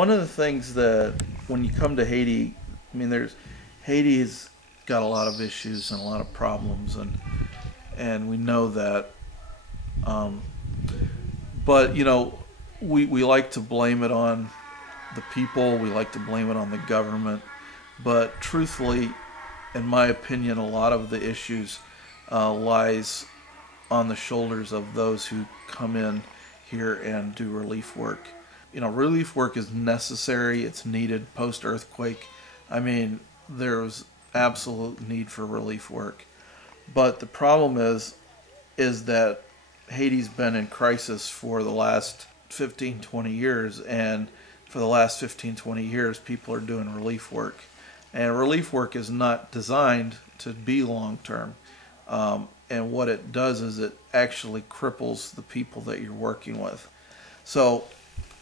one of the things that when you come to Haiti, I mean, Haiti's got a lot of issues and a lot of problems, and we know that. Um, but we like to blame it on the people. We like to blame it on the government. But truthfully, in my opinion, a lot of the issues lies on the shoulders of those who come in here and do relief work. Relief work is necessary. It's needed post-earthquake. I mean, there's absolute need for relief work. But the problem is that Haiti's been in crisis for the last 15, 20 years, and for the last 15, 20 years, people are doing relief work. And relief work is not designed to be long-term. And what it does is it actually cripples the people that you're working with. So,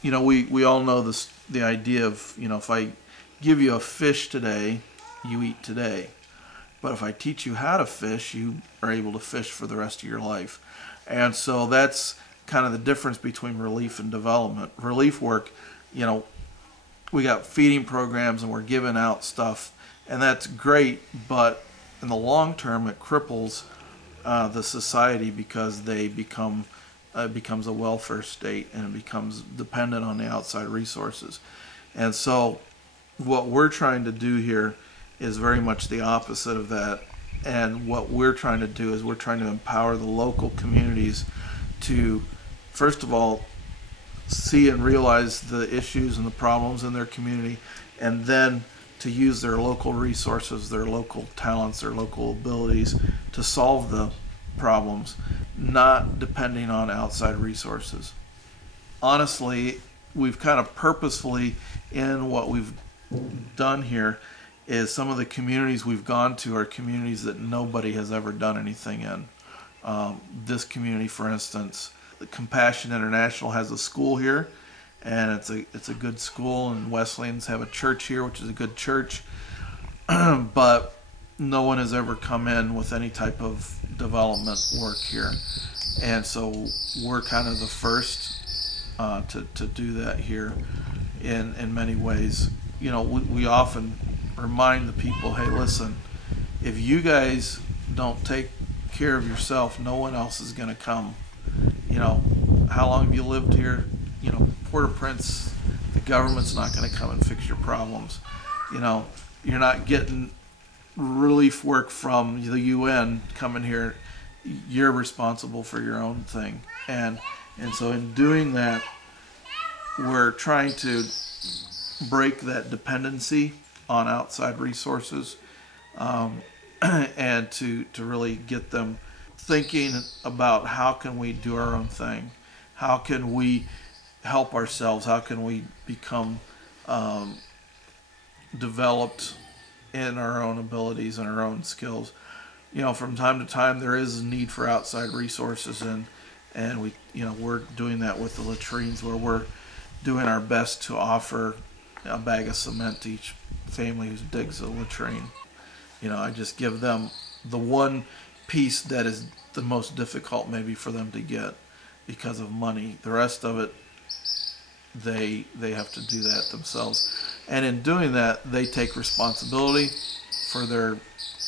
we all know the idea of, if I give you a fish today, you eat today. But if I teach you how to fish, you are able to fish for the rest of your life. And so that's kind of the difference between relief and development. Relief work, we got feeding programs and we're giving out stuff, and that's great, but in the long term it cripples the society because it becomes a welfare state, and it becomes dependent on the outside resources. And so what we're trying to do here is very much the opposite of that. And what we're trying to do is we're trying to empower the local communities to, first of all, see and realize the issues and the problems in their community, and then to use their local resources, their local talents, their local abilities to solve the problems, not depending on outside resources. Honestly, we've kind of purposefully, in what we've done here, is some of the communities we've gone to are communities that nobody has ever done anything in. This community, for instance, Compassion International has a school here, and it's a good school, and Wesleyans have a church here, which is a good church, but no one has ever come in with any type of development work here. And so we're kind of the first to do that here in many ways. We often remind the people, hey, listen, if you guys don't take care of yourself, no one else is going to come. How long have you lived here? Port-au-Prince, the government's not going to come and fix your problems. You're not getting relief work from the UN coming here. You're responsible for your own thing. And so in doing that, we're trying to break that dependency on outside resources, and to really get them thinking about how can we do our own thing, how can we help ourselves, how can we become developed in our own abilities and our own skills. From time to time there is a need for outside resources, and we're doing that with the latrines, where we're doing our best to offer a bag of cement to each family who digs a latrine. I just give them the one piece that is the most difficult maybe for them to get because of money. The rest of it, they have to do that themselves. And in doing that, they take responsibility for their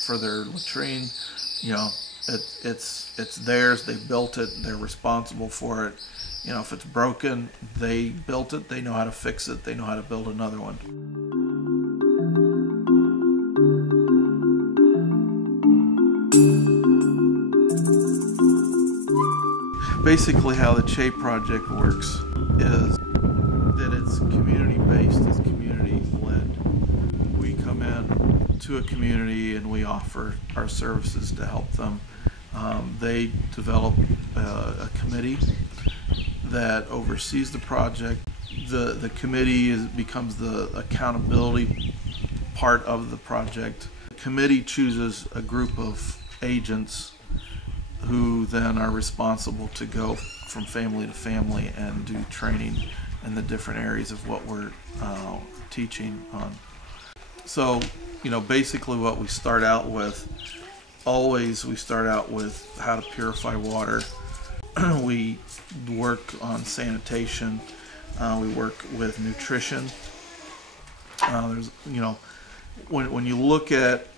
latrine. It's theirs. They built it. They're responsible for it. If it's broken, they built it. They know how to fix it. They know how to build another one. Basically, how the CHE project works is that it's community-based, it's community-led. We come in to a community and we offer our services to help them. They develop a committee that oversees the project. The committee becomes the accountability part of the project. The committee chooses a group of agents who then are responsible to go from family to family and do training in the different areas of what we're teaching on. So, basically what we start out with, we start out with how to purify water. We work on sanitation. We work with nutrition. There's, when you look at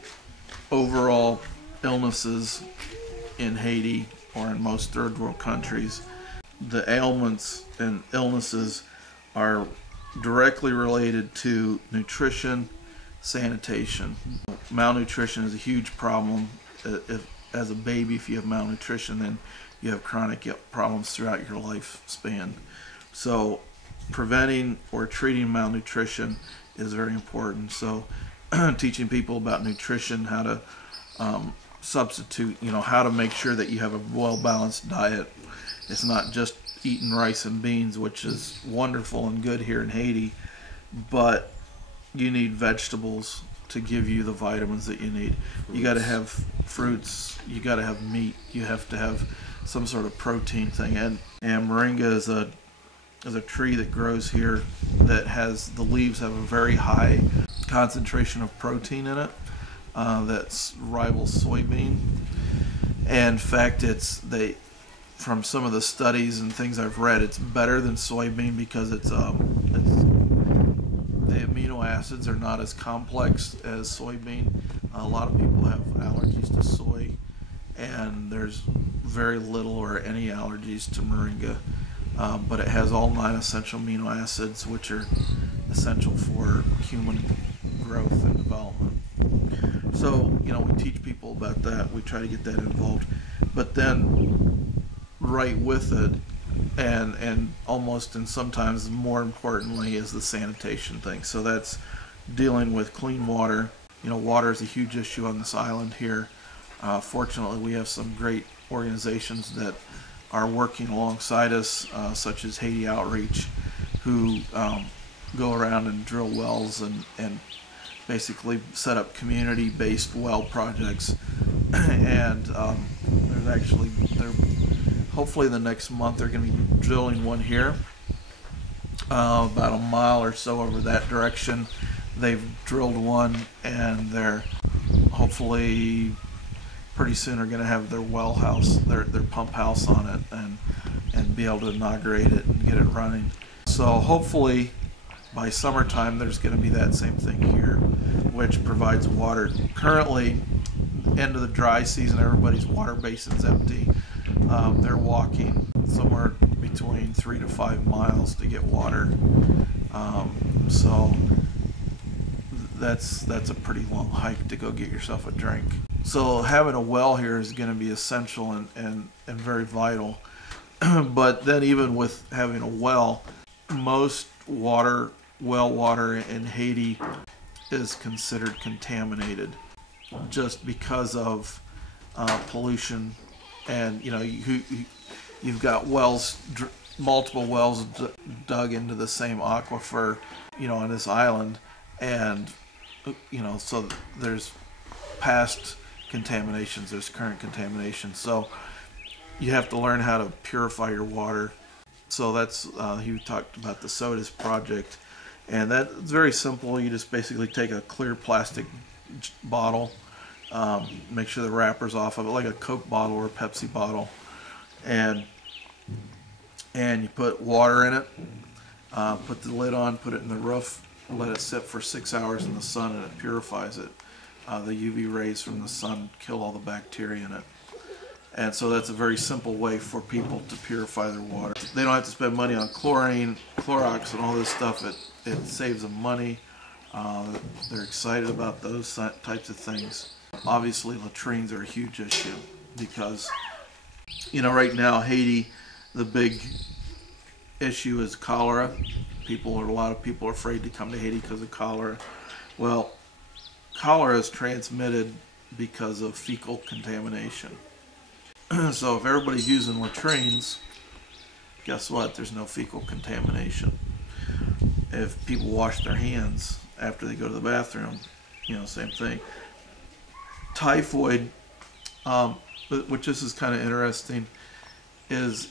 overall illnesses in Haiti or in most third world countries, the ailments and illnesses are directly related to nutrition, sanitation. Malnutrition is a huge problem. As a baby, if you have malnutrition, then you have chronic problems throughout your lifespan. So preventing or treating malnutrition is very important. So teaching people about nutrition, how to substitute, how to make sure that you have a well-balanced diet. It's not just eating rice and beans, which is wonderful and good here in Haiti, but you need vegetables to give you the vitamins that you need. You got to have fruits, you got to have meat, you have to have some sort of protein thing. And moringa is a tree that grows here that has, the leaves have a very high concentration of protein in it that's rivals soybean. And in fact, from some of the studies and things I've read, it's better than soybean because the amino acids are not as complex as soybean. A lot of people have allergies to soy, and there's very little or any allergies to moringa. But it has all 9 essential amino acids, which are essential for human growth and development. So, we teach people about that. We try to get that involved. But then, right with it, and almost and sometimes more importantly, is the sanitation thing. So that's dealing with clean water. Water is a huge issue on this island here. Fortunately, we have some great organizations that are working alongside us, such as Haiti Outreach, who go around and drill wells and basically set up community-based well projects. And hopefully the next month they're going to be drilling one here, about a mile or so over that direction. They've drilled one, and they're hopefully pretty soon are going to have their well house, their pump house on it, and be able to inaugurate it and get it running. So hopefully by summertime there's going to be that same thing here, which provides water. Currently, end of the dry season, everybody's water basin's empty. They're walking somewhere between 3 to 5 miles to get water. So that's a pretty long hike to go get yourself a drink. So having a well here is going to be essential and very vital. But then even with having a well, most well water in Haiti is considered contaminated just because of pollution. And you've got wells, multiple wells dug into the same aquifer, on this island, and so there's past contaminations, there's current contamination. So you have to learn how to purify your water. So that's he talked about the SODIS project, and that's very simple. You just basically take a clear plastic bottle, make sure the wrapper's off of it, like a Coke bottle or a Pepsi bottle, and you put water in it, put the lid on, put it in the roof, let it sit for 6 hours in the sun, and it purifies it. The UV rays from the sun kill all the bacteria in it. And so that's a very simple way for people to purify their water. They don't have to spend money on chlorine, Clorox, and all this stuff. It saves them money. They're excited about those types of things. Obviously, latrines are a huge issue because, right now, Haiti, the big issue is cholera. A lot of people are afraid to come to Haiti because of cholera. Well, cholera is transmitted because of fecal contamination. So if everybody's using latrines, guess what? There's no fecal contamination. If people wash their hands after they go to the bathroom, same thing. Typhoid, which this is kind of interesting, is,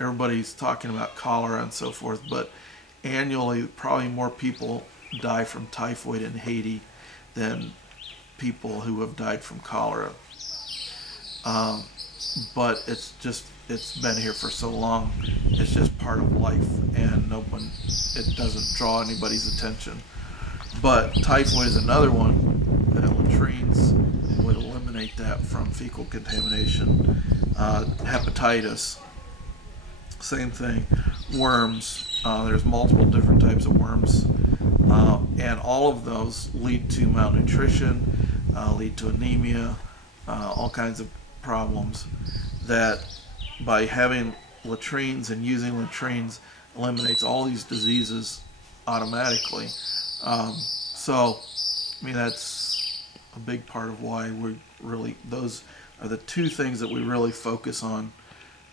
everybody's talking about cholera and so forth, but annually probably more people die from typhoid in Haiti than people who have died from cholera. But it's just it's been here for so long. It's just part of life, and it doesn't draw anybody's attention. But typhoid is another one that latrines would eliminate that from fecal contamination. Hepatitis, same thing. Worms, there's multiple different types of worms, and all of those lead to malnutrition, lead to anemia, all kinds of problems that by having latrines and using latrines eliminates all these diseases automatically. So, I mean, that's a big part of why those are the two things that we really focus on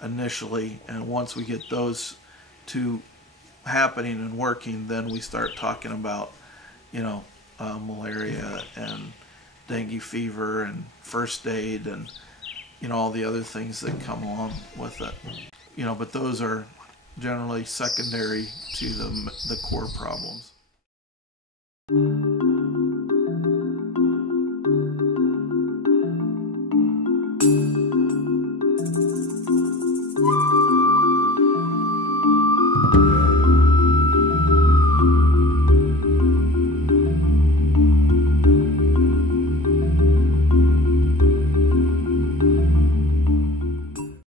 initially, and once we get those two happening and working, then we start talking about, malaria and dengue fever and first aid and, all the other things that come along with it. But those are generally secondary to the core problems.